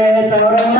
Señores,